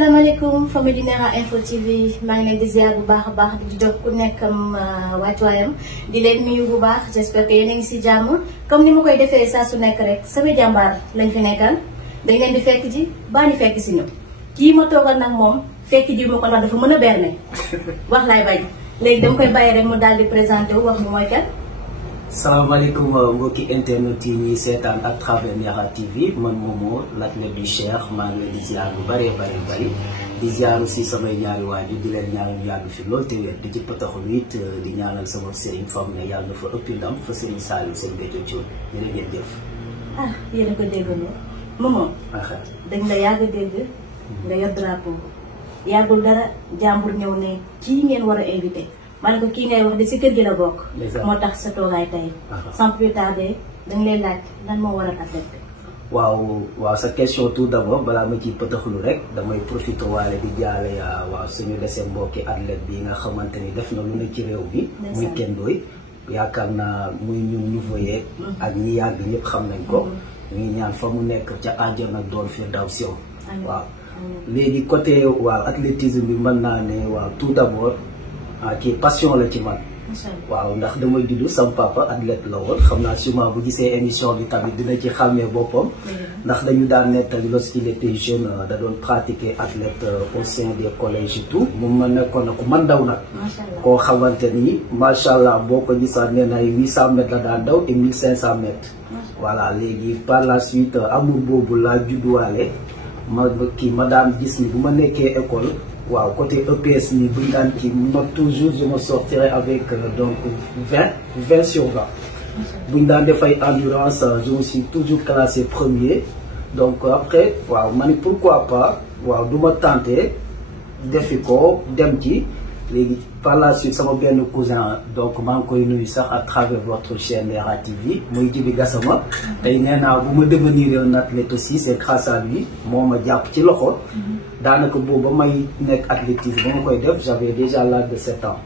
salaamaaleykum famille Nera Info TV maa ngi leen di ziar bu baax a baax di jox ku nekkam wàccuwaayam di leen nuyu bu baax j'espère que yéen a ngi si jàmm comme ni ma koy defee saa su nekk rek sama jàmbaar lañ fi nekkal dañ leen di fekk ji baa ñu fekk si ñu kii ma toogal nag moom fekk ji ma ko ndax dafa mën a berne wax laay bañ léegi dama koy bàyyi rek mu daal di présenté wu wax mu mooy kan. salaamaaleykum mbokki internet yi ñuy seetaan à travers Nera TV man Momo l'athlète du Cheikh maa ngi leen di ziar bu bëree bëri di ziar aussi samay ñaari waajur di leen ñaanal ñu yàgg fi lool te wér di ci pataxul it di ñaanal sama sëriñ fam ne yàlla na fa ëppi ndam fa sëriñ Saliou seen béykat yi jërë ngeen jëf. ah yéen a ko déggandoo Momo. dañ la yàgg a dégg nga yor drapeau yàggul dara jàmbur ñëw ne kii ngeen war a invité. man ko kii ngay wax de si kër gi la bokk. moo tax sa toogaay tey. sans plus tarder dañ lay laaj lan moo waral athlète bi. waaw sa question tout d'abord balaa ma ciy pëtaxlu rek damay profité waale di jaale waaw suñu desee mbokki athlète bi nga xamante ni def na lu ne ci réew bi. muy Ken Ndoye yaakaar naa muy ñun nouveau yeeg ak ñi yàgg ñëpp xam nañ ko. ñu ngi ñaan fa mu nekk ca àjjana doon fi daw siw waaw léegi côté waaw athlétisme bi mën naa ne waaw tout d'abord. kii passion la ci man. waaw ndax dama juddu sam papa athlète la woon xam naa sûrement bu gisee émission bi tamit dina ci xàmmee boppam. ndax dañu daan nettali lorsqu'il était jeune da doon pratiquer athlète au sein des collèges et tout mu ma nekkoon na ku man daw nag. koo xamante ni macha allah boo ko gisaan nee na ay 800 mètres la daan daw et 1500 mètres. voilà léegi par la suite amour boobu laa judduwaale ma daan gis ni bu ma nekkee école. waaw côté EPS ni buñ daan kii note toujours je me sortirai avec donc 20 sur 20 buñ daan def ay endurance je me suis toujours classé premier donc après waaw ma ni pourquoi pas waaw du ma tenté defi ko dem ci léegi par la suite sama benn cousin donc maa ngi koy nuyu sax à travers votre chaîne Nera TV muy Jibi Gassama tey nee naa bu ma devenir un athlète aussi c'est grâce à lui moo ma jàpp ci loxo daanaka boobu ba may nekk athlétisme ba ma koy def j'avais déjà l'âge de 7 ans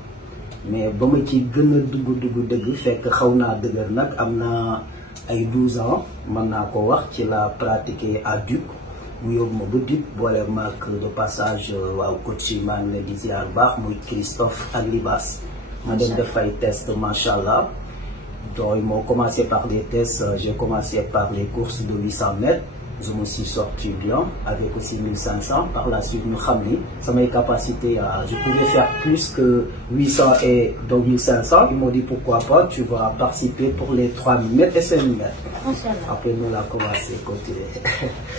mais ba ma ci gën a dugg dëgg fekk xaw naa dëgër nag am na ay 12 ans mën naa ko wax ci la pratiquer à Duc mu yóbbu ma ba Duc boole maak de passage waaw coach yi maa ngi leen di ziar baax muy Christophe ak Libas ma dem def ay test macha allah donc ils m'ont commencé par des tests j'ai commencé par les courses de 800 mètres je me suis sorti bien avec aussi 1500 par la suite ñu xam ni samay capacité je pouvais faire plus que 800 et donc 1500 ils m'ont dit pourquoi pas tu vas participer pour les 3000 mètres et 5000 mètres. macha allah après nous la commencé continuer.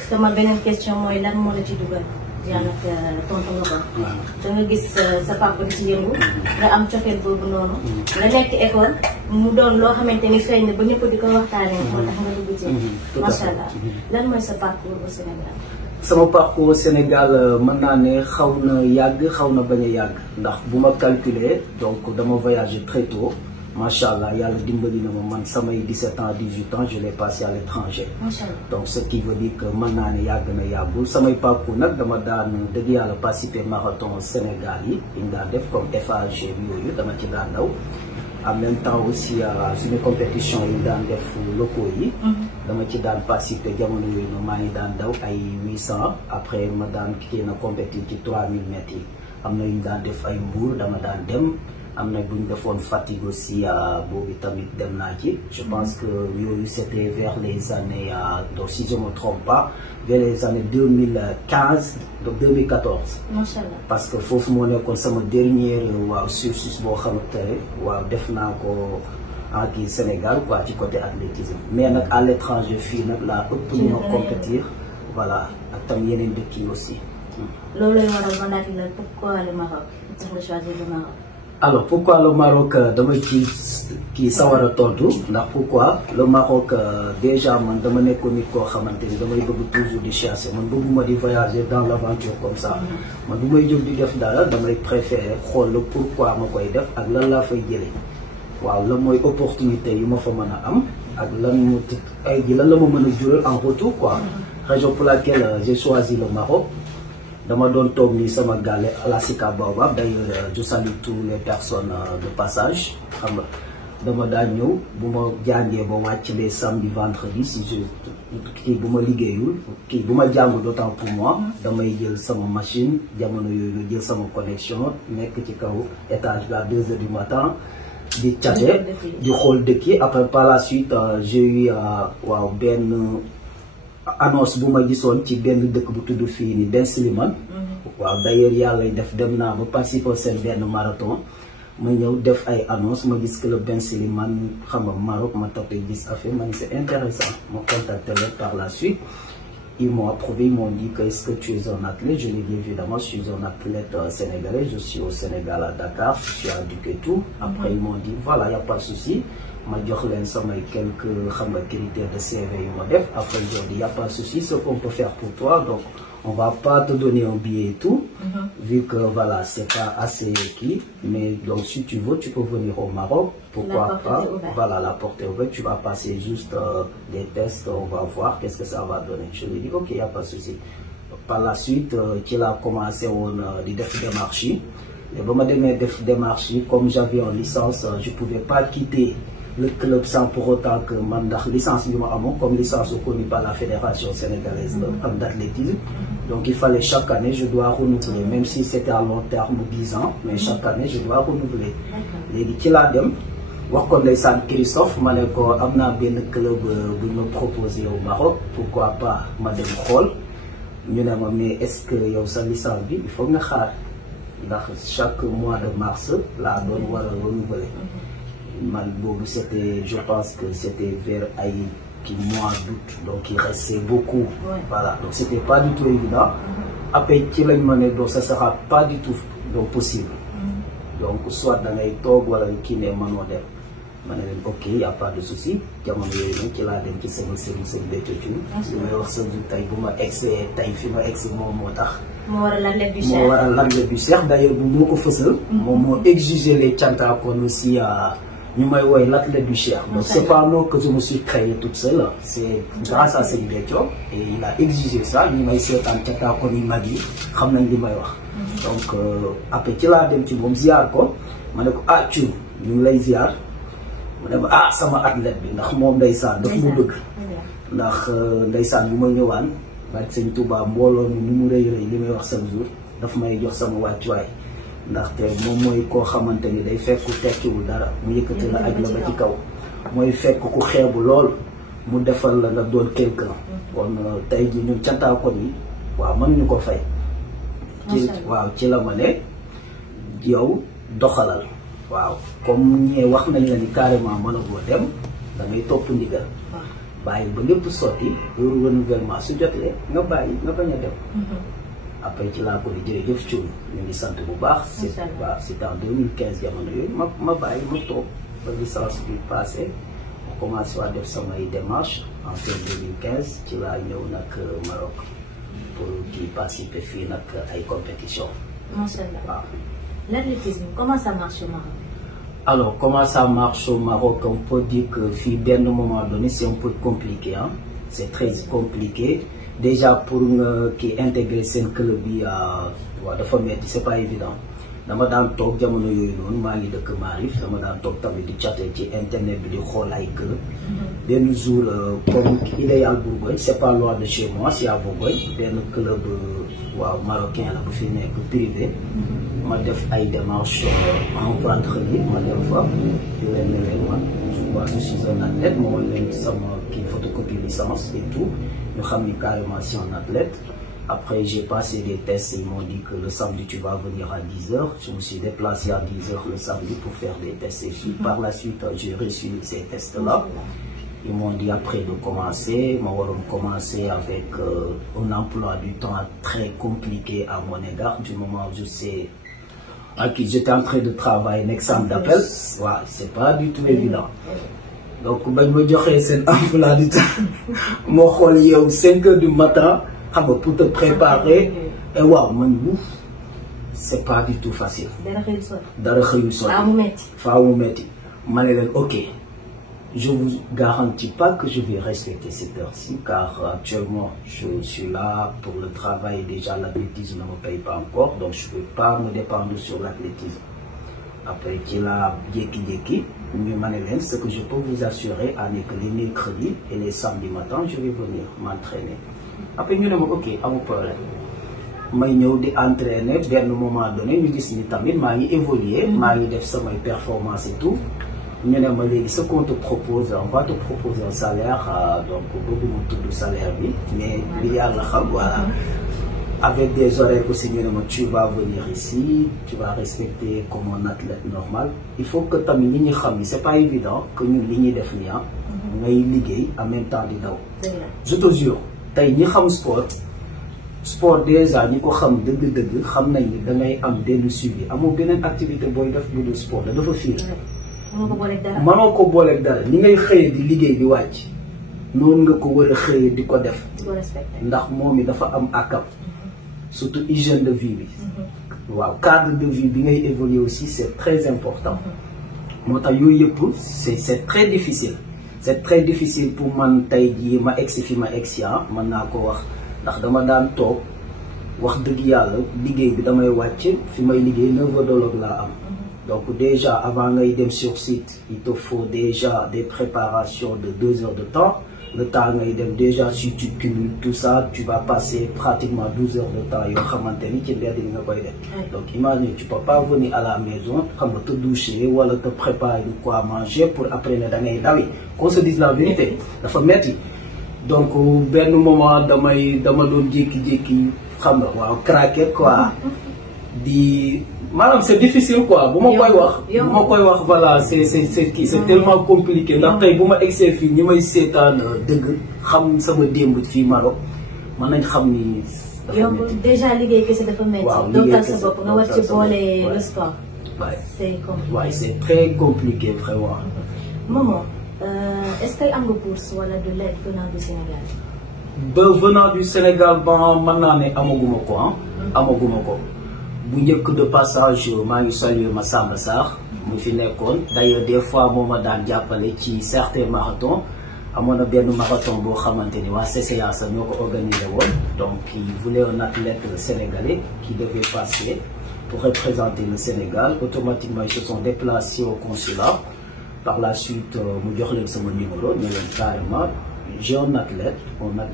sama beneen question mooy lan moo la ci dugal. daanaka tontu nga ko. da nga gis sa papa di ci yëngu. nga am cofeel boobu noonu. nga nekk école mu doon loo xamante ni feeñ na ba ñëpp di ko waxtaanee. moo tax nga dugg ci. macha allah lan mooy sa parcours au Sénégal. sama parcours au Sénégal mën naa ne xaw na yàgg xaw na bañ a yàgg ndax bu ma calculer donc dama voyager très tôt. macha allah yàlla dimbali na ma man samay 17 ans 18 ans je l'ai passé à l'étranger. donc ce qui veut dire que mën naa ne yàgg na yàggul samay parcours nag dama daan dëgg yàlla participer marathon Sénégal yi ñu daan def comme FAG yooyu dama ci daan daw. en même temps aussi suñu compétition yi daan def locaux yi. dama ci daan participer jamono yooyu noonu maa ngi daan daw ay 800 après ma daan kii na compétir ci 3000 mètres yi am na yu ñu daan def ay Mbour dama daan dem. am na bu ñu defoon Fatick aussi boobu tamit dem naa ci je pense que yooyu c'était vers les années donc si je me trompe pas vers les années 2015 donc 2014. macha allah parce que foofu moo nekkoon sama dernière waaw cursus boo xamante ne waaw def naa ko en kii Sénégal quoi ci côté athlétisme mais nag à l'étranger fii nag laa ëpp ñu ma compétir voilà ak tam yeneen dëkk yi aussi. loolu lay waral ma laaj la pourquoi le Maroc tax nga choisir le Maroc. alors pourquoi le Maroc dama kii sawar a tontu ndax pourquoi le Maroc déjà man dama nekkoon nit koo xamante ni damay bëgg toujours di chasser man bëgguma di voyager dans l'aventure comme ça man bu may jóg di def dara damay préférer xool le pourquoi ma koy def ak lan laa fay jëlee waaw lan mooy opportunité yu ma fa mën a am ak lan mu ay ji lan la ma mën a jural en retour quoi raison pour laquelle j'ai choisi le Maroc. dama doon toog nii sama gàlle à la Sicap Baobab d'ailleurs je salue tous les personnes de passage xam nga dama daan ñëw bu ma jàngee ba wàcc les samedi vendredi si je kii bu ma liggéeyul kii bu ma jàngul d'autant pour moi damay jël sama machine jamono yooyu jël sama connexion nekk ci kaw étage bi à 2 heures du matin di cate di xool dëkk yi après par la suite j'ai eu waaw benn annonce bu ma gisoon ci benn dëkk bu tudd fii ni Ben Slimane waaw d'ailleurs yàlla def dem naa ba participer seen benn marathon ma ñëw def ay annonce ma gis que le Ben Slimane xam nga Maroc ma tapé gis affaire ma ni c'est intéressant ma contacté leen par la suite ils m'ont approuvé, ils m'ont dit que est-ce que tu es un athlète? Je lui ai dit évidemment je suis un athlète sénégalais, je suis au Sénégal à Dakar, je suis à Duc et tout. Après ils m'ont dit voilà, il n'y a pas de souci. Ma jox leen samay quelques xam nga critères de CV yu ma def. Après ils ont dit il n'y a pas de souci, ce qu'on peut faire pour toi, donc on va pas te donner un billet et tout, vu que voilà, c'est pas assez qui, mais donc si tu veux, tu peux venir au Maroc, pourquoi pas, voilà, la porte est ouverte, tu vas passer juste des tests, on va voir qu'est-ce que ça va donner. Je lui ai dit ok, il n'y a pas de souci. Par la suite, qu'il a commencé di def démarche yi, mais ba ma demee def démarche yi, comme j'avais une licence, je pouvais pas quitter le club sans pour autant que man ndax licence bi ma amoon comme licence reconnue par la fédération sénégalaise d'athlétisme. Donc il fallait chaque année je dois renouveler, même si c'était à long terme 10 ans, mais chaque année je dois renouveler. Léegi ci laa dem wax ko ndeysaan Christophe ma ne ko am naa benn club bu ñu ma proposé au Maroc, pourquoi pas ma dem xool. Ñu ne ma mais est-ce que yow sa licence bi il faut nga xaar ndax chaque mois de mars laa doon war a renouveler. Man boobu c'était, je pense que c'était vers ay mois d'août, donc il restait beaucoup, voilà, donc c'était pas du tout évident. Après ci lañ ma ne donc ça sera pas du tout donc possible, donc soit da ngay toog wala kii ne mënoo dem. Ma ne leen ok, y a pas de souci. Jamono yooyu nag ci laa dem ci sama sëriñ sëñ Béthio Thioune. li may wax sa jour tey bu ma egsee tey fi ma egsi moom moo tax. moo waral l'athlète du Cheikh. moo waral l'athlète du Cheikh d'ailleurs bu moo ko fësal. moom moo exigé les cantakoon aussi ñu may woy l'athlète du Cheikh. Donc c'est pas un nom que je me suis créé toute seule, c'est grâce à Serigne Béthio et il a exigé ça. ñi may seetaan cantakoon yi mag yi xam nañ li may wax. Donc après ci laa dem ci moom ziar ko ma ne ko ah Thioune ñu ngi lay ziar. mu ne ma ah sama athlète bi ndax moom ndeysaan daf mu bëgg ndax ndeysaan bu ma ñëwaan barke Sëñ Touba mbooloo mi ni mu rëy rëy li may wax chaque jour daf may jox sama wàccuwaay ndaxte moom mooy koo xamante ni day fekk ku tekkiwul dara mu yëkkati la aj la ba ci kaw, mooy fekk ku xeebu lool mu defal la nga doon quelqu'un. kon tey ji ñun cantaakoon yi waaw mën ñu ko fay ci waaw ci la ma ne yow doxalal. waaw comme ñee wax nañ la ni carrément mënagoo dem da ngay topp ndigal bàyyi ba lépp sotti heure renouvellement su jotee nga bàyyi nga bañ a dem. Après ci laa ko di jërëjëf Thioune ñu ngi sant bu baax. waaw c'était en 2015 jamono yooyu ma bàyyi ma toog ba licence bi passé ma commencé waa def samay démarches en fin 2015 ci laa ñëw nag Maroc pour kii participer fii nag ay compétition. Macha Allah. waaw. L'athlétisme, comment ça marche au Maroc? Alors, comment ça marche au Maroc? On peut dire que, à un moment donné, c'est un peu compliqué. Hein? C'est très compliqué. Déjà, pour qui intégrer ce club, c'est pas évident. Dama daan toog jamono yooyu noonu maa ngi dëkk Maarif dama daan toog tamit di chatter ci internet bi di xool ay club. Benn jour comme il est à Bourgogne, c'est pas loin de chez moi, c'est à Bourgogne, benn club waaw marocain la bu fi nekk privé. Ma def ay démarches en vendredi ma dem fa di leen ne leen man je suis un athlète ma woon leen sama kii photocopie licence et tout ñu xam ni carrément c'est un athlète. Après j'ai passé des tests et ils m'ont dit que le samedi tu vas venir à 10h. Je me suis déplacé à 10h le samedi pour faire des tests et puis par la suite j'ai reçu ces tests là. Ils m'ont dit après de commencer, ma waroon commencer avec un emploi du temps très compliqué à mon égard du moment où je sais j'étais en train de travailler un examen d'appel. Ouais, c'est pas du tout évident. Donc bañ ma joxee seen emploi du temps moo xool yow 5h du matin xam nga pour te préparer et waaw man c'est pas du tout facile. dara xëyul sotti faaw mu metti ma ne leen ok. Je vous garantis pas que je vais respecter cette heure-ci car actuellement je suis là pour le travail. Déjà l'athlétisme ne me paye pas encore, donc je ne peux pas me dépendre sur l'athlétisme. Après qu'il a jékki-jékki ñu ma ne leen ce que je peux vous assurer est que les mercredis et les samedis matin je vais venir m'entraîner après ñu ne ma ok amul problème may ñëw di entraîner benn moment donné ñu gis ni tamit maa ngi évoluer maa ngi def samay performance et tout ñu ne ma léegi ce qu'on te propose on va te proposer un salaire donc bëgguma tudd salaire bi mais li yàlla xam voilà avec des horaires aussi ñu ne ma tu vas venir ici tu vas respecter comme un athlète normal il faut que tamit li ñu xam ni c'est pas évident que ñun li ñuy def nii ngay liggéey en même temps di daw je te jure tey ñi xam sport déjà ñi ko xam dëgg-dëgg xam nañ ni dangay am benn suivi amoo beneen activité booy def bu dul sport la dafa fiir mënoo ko booleeg dara ni ngay xëyee di liggéey di wàcc noonu nga ko war a xëyee di ko def ndax moom mi dafa am akam surtout hygiène de vie bi waaw cadre de vie bi ngay évoluer aussi c'est très important moo tax yooyu yëpp c'est très difficile pour man tey jii ma egsi fi ma egsi mën naa ko wax ndax dama daan toog wax dëgg yàlla liggéey bi damay wàcc fi may liggéey 9 heures de log laa am donc déjà avant ngay dem sur site il te faut déjà des préparations de 2 heures de temps le temps ngay dem déjà si tu cumules tout ça tu vas passer pratiquement 12 heures de temps yoo xamante ni ci mbedd bi nga koy def donc imagine tu peux pas venir à la maison xam nga te doucher wala te préparer de quoi manger pour après ne da ngay dawi qu'on se dise la vérité dafa metti donc benn moment dama doon jékki-jékki xam nga waaw craquer quoi di maanaam c'est difficile quoi bu ma koy wax voilà c'est tellement compliqué ndax tey bu ma egsee fii ñi may seetaan dëgg xam sama démb fii Maroc mën nañ xam ni yow déjà liggéey kese dafa métti dootal sa bopp nga war ci boole le sport c'est compliqué waaye c'est très compliqué vraiment Momo est-ce que am nga bourse wala de l'aide venant du Sénégal venant du Sénégal mën naa ne amaguma ko bu njëkk de passage maa ngi saluer Massamba Sarr mu fi nekkoon d'ailleurs des fois moo ma daan jàppale ci certains marathons amoon na benn marathon boo xamante ni waa CCA sa ñoo ko organisé woon donc il voulait un athlète sénégalais qui devait passer pour représenter le Sénégal automatiquement ils se sont déplacés au consulat par la suite mu jox leen sama numéro ne leen carrément j'ai un athlète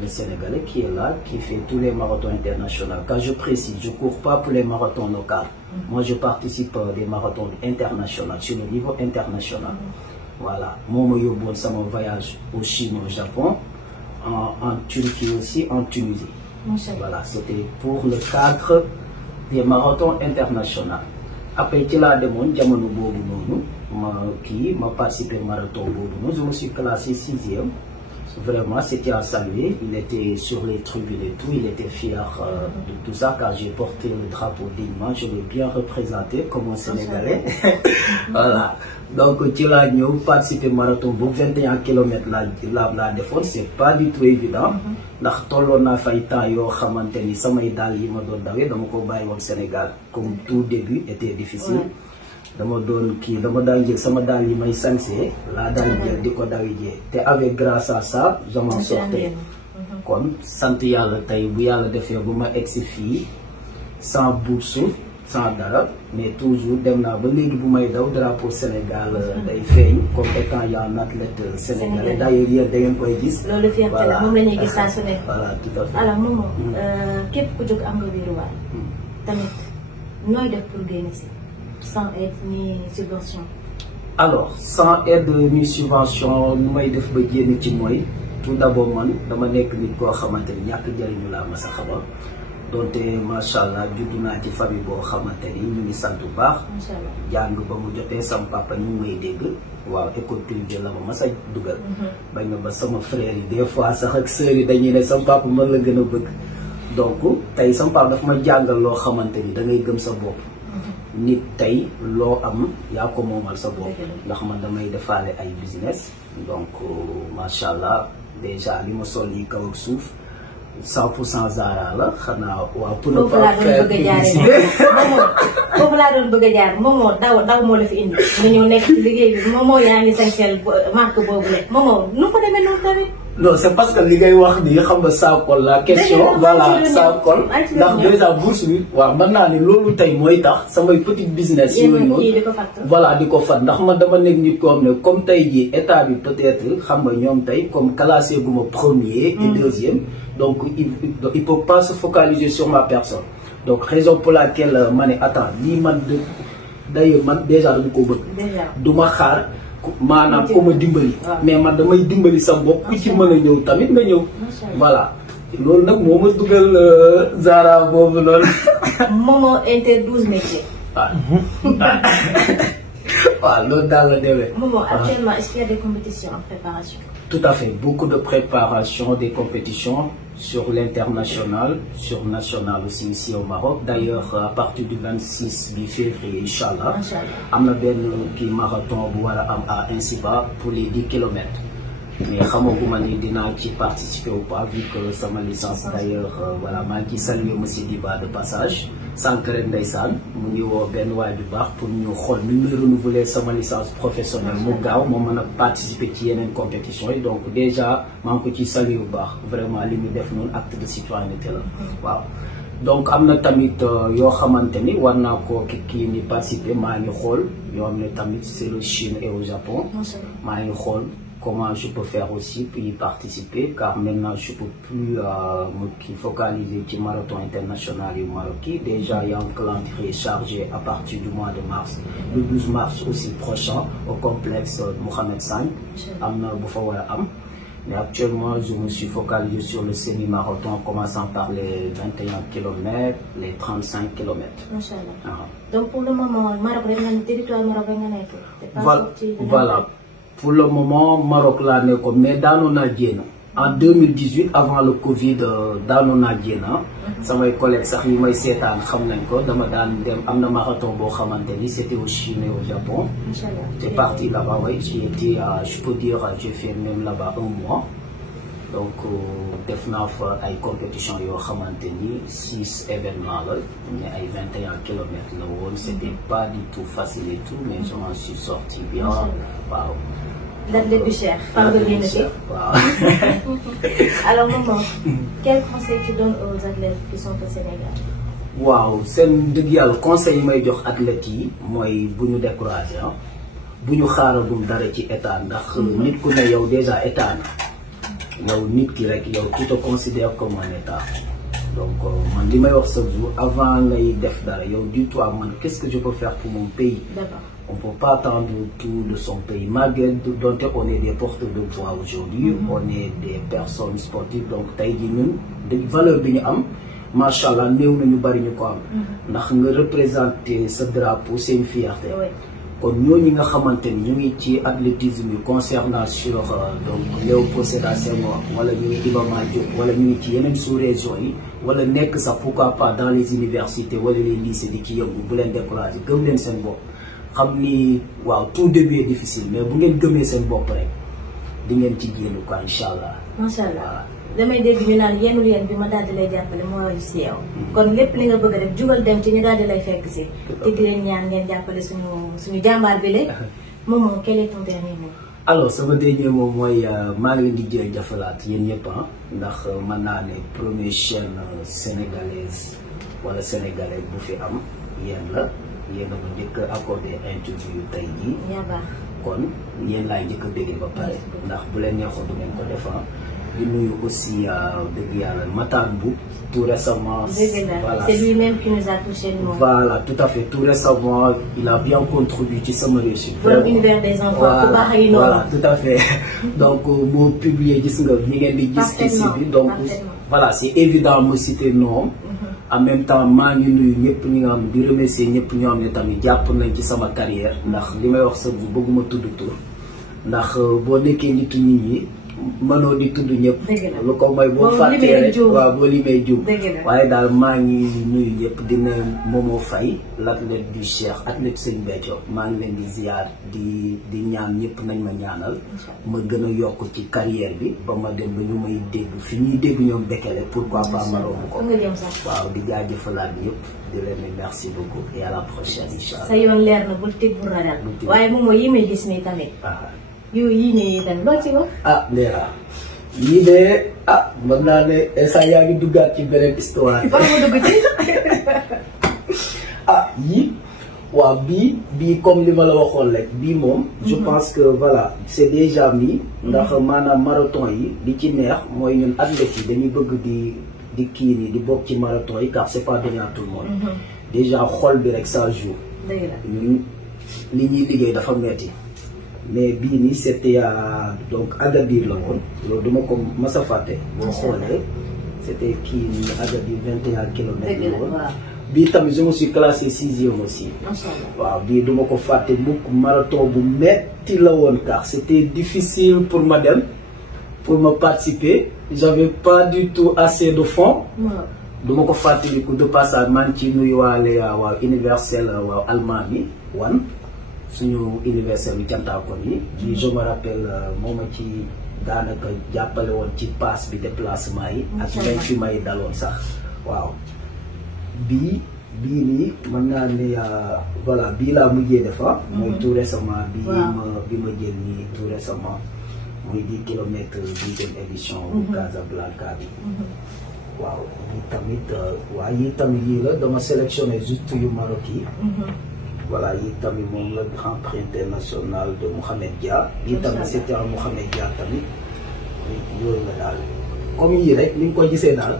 sénégalais qui est là, qui fait tous les marathons internationaux. Quand je précise, je ne cours pas pour les marathons locaux. Moi, je participe à des marathons internationaux, sur le niveau international. Voilà. Moi, j'ai mon voyage au Chine, au Japon, en Turquie aussi, en Tunisie. Voilà, c'était pour le cadre des marathons internationaux. Après, tu l'as demandé, je participé au marathon, je me suis classé 6e. Vraiment, c'était à saluer. Il était sur les tribunes et tout. Il était fier de tout ça car j'ai porté le drapeau dignement. Je l'ai bien représenté comme un Sénégalais. Voilà. Donc, tu l'as participé au marathon pour 21 km la défense. C'est pas du tout évident. Ndax tolloon naa fay temps yoo xamante ni samay daal yi ma doon dawee dama ko bàyyi woon Sénégal comme tout début était difficile. dama daan jël sama daal yi may sansee laa daan jël di ko dawi jee te avec grâce à ça je m'en sortais kon sant yàlla tey bu yàlla defee bu ma egsi fii sans bourse sans dara mais toujours dem naa ba léegi bu may daw drapeau Sénégal day feeñ comme étant y a un athlète sénégalais d'ailleurs yéen da ngeen koy gis loolu fierté la moom la ñuy gis saa su nekk voilà tout à fait alors Momo képp ku jóg am nga wéeruwaay tamit nooy def pour génn si sans aide ni subvention. Alors sans aide ni subvention nu may def ba génn ci mooy tout d'abord man dama nekk nit koo xamante ni ñàkk jëriñu laa ma sa xamal donte macha allah juddu naa ci famille boo xamante ni ñu ngi sant bu baax. jàng ba mu jotee sama papa ñu ngi may dégg waaw école privée la ma mas a dugal. bañ na ba sama frère yi des fois sax ak sœurs yi dañuy ne sama papa man la gën a bëgg donc tey sama papa dafa ma jàngal loo xamante ni da ngay gëm sa bopp. nit tey loo am yaa ko moomal sa bopp ndax man damay defaale ay business donc macha allah déjà li ma sol yi kaw ak suuf 100% Zara la xanaa waaw pour ne pas faire foofu laa doon bëgg a jaar Momo daw moo la fi indi nga ñëw nekk ci liggéey bi Momo yaa ngi sañseel marque boobu le Momo nu fa demee noonu tamit non c'est parce que li ngay wax ni xam nga saakol la question voilà saakol ndax déjà bourse bi waaw mën naa ne loolu tey mooy tax samay petit business yooyu noonu voilà di ko fat ndax man dama nekk nit ko xam ne comme tey jii état bi peut-être xam nga ñoom tey comme classé bu ma premier et deuxième donc il peut pas se focaliser sur ma personne donc raison pour laquelle ma ne attends lii man d'ailleurs man déjà dama ko bëgg du ma xaar maanaam ko ma dimbali mais man damay dimbali sa bopp ku ci mën a ñëw tamit nga ñëw voilà loolu nag moo ma dugal Zara boobu loolu Momo Inter 12 métiers waaw loolu daal la demee Momo actuellement est-ce qu'il y a des compétitions en préparation? Tout à fait, beaucoup de préparation des compétitions sur l'international, sur national aussi ici au Maroc. D'ailleurs, à partir du 26 février, Inch'Allah, amna ben qui marathon à Insiba pour les 10 km. Mais xamaguma ni dinaa ci participer ou pas vu que sama licence d'ailleurs voilà maa ngi saluer monsieur Diba de passage sànq rek ndeysaan mu ngi woo benn waay bu baax pour ñu xool nu muy renouveler sama licence professionnelle mu gaaw moo mën a participer ci yeneen compétition yi donc déjà maa ngi ko ci saluer bu baax vraiment li ñu def noonu acte de citoyenneté la waaw donc am na tamit yoo xamante ni war naa ko kii ni participer maa ngi xool yoo xam ne tamit c'est le Chine et au Japon maa ngi xool comment je peux faire aussi pour y participer car maintenant je peux plus me focaliser sur le marathon international et au Maroc. Déjà il y a un calendrier chargé à partir du mois de mars, le 12 mars aussi prochain au complexe Mohamed V Amna Boufawara Am. Mais actuellement je me suis focalisé sur le semi-marathon en commençant par les 21 km, les 35 km. Donc pour le moment, Maroc, le territoire marocain voilà. Pour le moment, Maroc l'a né comme mais dans nos en 2018 avant le Covid dans nos samay collègues sax yi may seetaan xam nañ ko dama daan dem am na marathon boo xamante ni c'était au Chine et au Japon. J'étais parti là-bas, oui, j'ai été je peux dire j'ai fait même là-bas un mois. Donc def naa fa ay compétition yoo xamante ni 6 événements la mais ay 21 kilomètres la woon c'était pas du tout facile et tout mais je m'en suis sorti bien waaw. L'athlète du cher, fan de l'unité. Alors Momo, quel conseil tu donnes aux athlètes qui sont au Sénégal? Waaw seen dëgg yàlla conseil yi may jox athlètes yi mooy bu ñu décourager bu ñu xaaragum dara ci état ndax nit ku ne yow déjà état na yow nit ki rek yow tu te considères comme un état donc man li may wax chaque jour avant ngay def dara yow dis-toi man qu'est-ce que je peux faire pour mon pays. D'accord. On ne peut pas attendre tout de son pays. Malgré dont on est des porteurs de voix aujourd'hui, on est des personnes sportives, donc tey jii ñun de valeur bi ñu am macha allah néew na ñu bari ñu ko am. ndax nga représenter sa drapeau c'est une fierté. kon ñooñu nga xamante ni ñu ngi ci athlétisme yi concernant sur donc Léopold Sédar Senghor wala ñu ngi Iba Mar Diop wala ñu ngi ci yeneen sous-région yi wala nekk sax pourquoi pas dans les universités wala les lycées di ci yëngu bu leen décourager gëm leen seen bopp. xam ni waaw tout début est difficile mais bu ngeen gëmee seen bopp rek di ngeen ci génn quoi incha allah. macha allah damay dégg ñu naan yenul yéen bi ma daal di lay jàppale moo si yow. kon lépp li nga bëgg a def jugal dem ci ñu daal di lay fekk si. te di leen ñaan ngeen jàppale suñu jàmbaar bi la. Momo, quel est ton dernier mot? Alors sama dernier mot mooy maa ngi leen di jërëjëfalaat yéen ñëpp ndax mën naa ne première chaîne sénégalaise wala sénégalais bu fi am yéen la. yéen a ma njëkk a accordé interview tey jii kon yéen laay njëkk a déggee ba pare ndax bu leen neexoon du ngeen ko defar di nuyu aussi dëgg yàlla Matar Mboup tout récemment voilà c'est lui-même qui nous a touché le nom. Voilà tout à fait tout récemment il a bien contribué ci sama réussite pour l'univers des enfants voilà tout à fait donc moo publié gis nga ñi ngeen di gis ci site bi donc voilà c'est évident me citer nom. En même temps maa ngi nuyu ñëpp ñi nga xam di remercier ñëpp ñoo xam ne tamit jàpp nañ ci sama carrière ndax li may wax sa bu bëgguma tudd tur ndax boo nekkee nitu nit ñi mënoo di tudd ñëpp lu ko mooy boo fàttee rek waaw boo limee jub waaye daal maa ngi nuyu ñëpp dina Momo Faye l'athlète du Cheikh athlète Sëñ Béthio maa ngi leen di ziar di ñaan ñëpp nañ ma ñaanal ma gën a yokk ci carrière bi ba ma dem ba ñu may dégg fi ñuy dégg ñoom Bekele pourquoi pas ma romb ko waaw di jaajëfalaat ñëpp di leen merci beaucoup et à la prochaine inchallah sa yoon leer na bul tëj bu ragal waaye Momo yi may gis nii tamit yu yi nii tamit loo ci wax ah Ndera lii de mën naa ne instant yaa ngi duggaat ci beneen histoire. fan nga dugg ci. yii waaw bii comme li ma la waxoon rek bii moom. je pense que voilà c'est déjà mis. ndax maanaam marathon yi li ci neex mooy ñun athlètes yi dañuy bëgg di kii nii di bokk ci marathon yi car c'est pas donné à tout le monde. déjà xol bi rek ça joue. ñun li ñuy liggéey dafa metti mais bii nii c'était donc Agadir la woon loolu duma ko mas a fàtte. boo xoolee c'était kii nii Agadir 21 kilomètres la woon. bii tamit je me suis classé 6e aussi. waaw bii duma ko fàtte mukk marathon bu metti la woon car c'était difficile pour ma dem pour ma participer j'avais pas du tout assez de fonds. duma ko fàttaliku de passage man ci nuyuwaale waaw universel waaw allemand bi wan suñu universel bi jantaakoon yi bi je me rappelle moo ma ci daanaka jàppale woon ci passe bi déplacement yi ak même fi may daloon sax waaw bii nii mën naa ne voilà bii laa mujjee defa mooy tout récemment bi ma jël nii tout récemment muy 10 kilomètres 10e édition bu Casablanca bi waaw yii tamit yii la dama sélectionné juste yu Maroc yi. voilà yii tamit moom la Grand Prix international de Mohamed Dia. yii tamit c'était un Mohamed Dia tamit yooyu la daal comme yii rek ni nga ko gisee daal.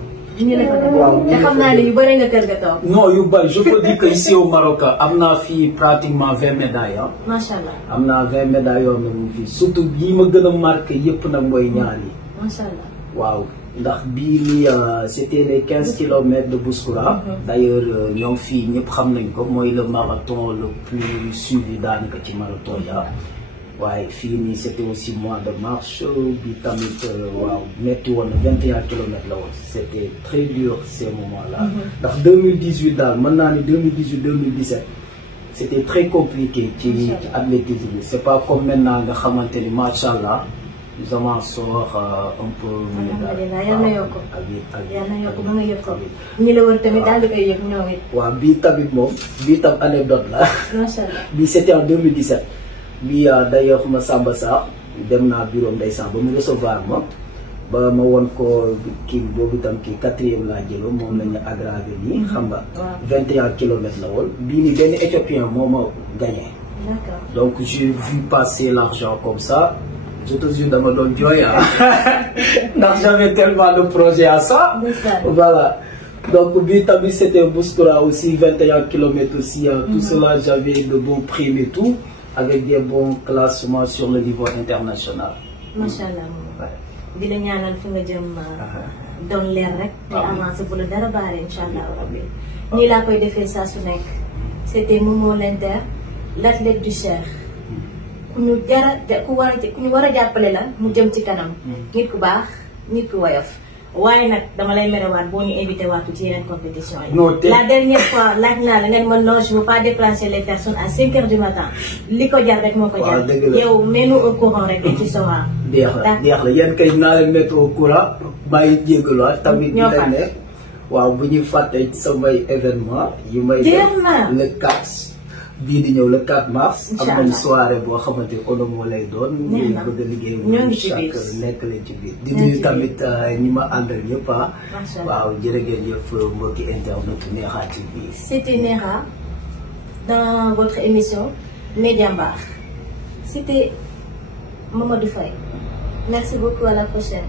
waaw te xam naa ne yu bëri nga kër ga toog. non yu bëri je peux dire que ici au Maroc am naa fii pratiquement 20 médailles ah. macha allah am naa 20 médailles yoo xam ne fii surtout yii ma gën a marqué yëpp nag mooy ñaar yi. macha allah waaw. ndax bii nii c'était les 15 kilomètres de Bouskoura. d'ailleurs ñoom fii ñëpp xam nañ ko mooy le marathon le plus suivi daanaka ci marathon ya waaye fii nii c'était aussi mois de mars bi tamit waaw metti woon na 21 kilomètres la woon c'était très dur ces moments-là. ndax 2018 daal mën naa ni 2018 2017 c'était très compliqué ci athlétisme bi c'est pas comme maintenant nga xamante ni macha allah. je m'en sors un peu. alhamdulilah yal na yokk yal na yokk ba nga yëg ko. ñi la wër tamit daal di koy yëg ñoom it. waaw bii tamit moom bii tam anecdote la. macha allah bii c'était en 2017. bii d'ailleurs ma Samba Sarr dem naa bureau ndeysaan ba mu recevoir ma ba ma won ko kii boobu tam kii 4e laa jëloon moom la ñu aggravé nii. xam nga 21 kilomètres la woon. bii nii benn éthiopien moo ma gagné. d'accord donc j'ai vu passer l'argent comme ça. je te jure dama doon jooy ndax j'avais tellement de projets à ça. voilà donc bii tamit c'était Bouskoura aussi 21 kilomètres aussi. tout cela j'avais de bons primes et tout avec des bons classements sur le niveau international. macha allah moom. di la ñaanal fi nga jëm doon leer rek. te avancé bu la dara baare incha allah rabbi. nii laa koy defee saa su nekk. c'était Momo Linter l'athlète du Cheikh. ku ñu war a jàppale la mu jëm ci kanam. nit ku baax nit ku woyof. waaye nag dama lay merewaat boo ñu invité waatu ci yeneen compétition yi. la dernière fois laaj naa la nga ne ma non je veux pas déplacer les personnes à 5 heures du matin. li ko jar rek moo ko jar. yow mets-nous au courant rek ci soir. deex la yéen kay naa leen mettre au courant bàyyi jégaluwaat tamit ñu leen ne waaw bu ñuy fàtte ci samay événement yi may def le 4 bii di ñëw le 4 mars. am nañu soirée boo xamante ne ono moo lay doon. ñu bëgg a liggéey ñoo ngi ci biir nekk leen ci biir. di nuyu tamit ñi ma àndal ñëpp waaw jërë ngeen jëf mbokki internet Neha TV. C'était Neha dans votre émission Médiambar. C'était Mamadou Faye. Merci beaucoup, à la prochaine.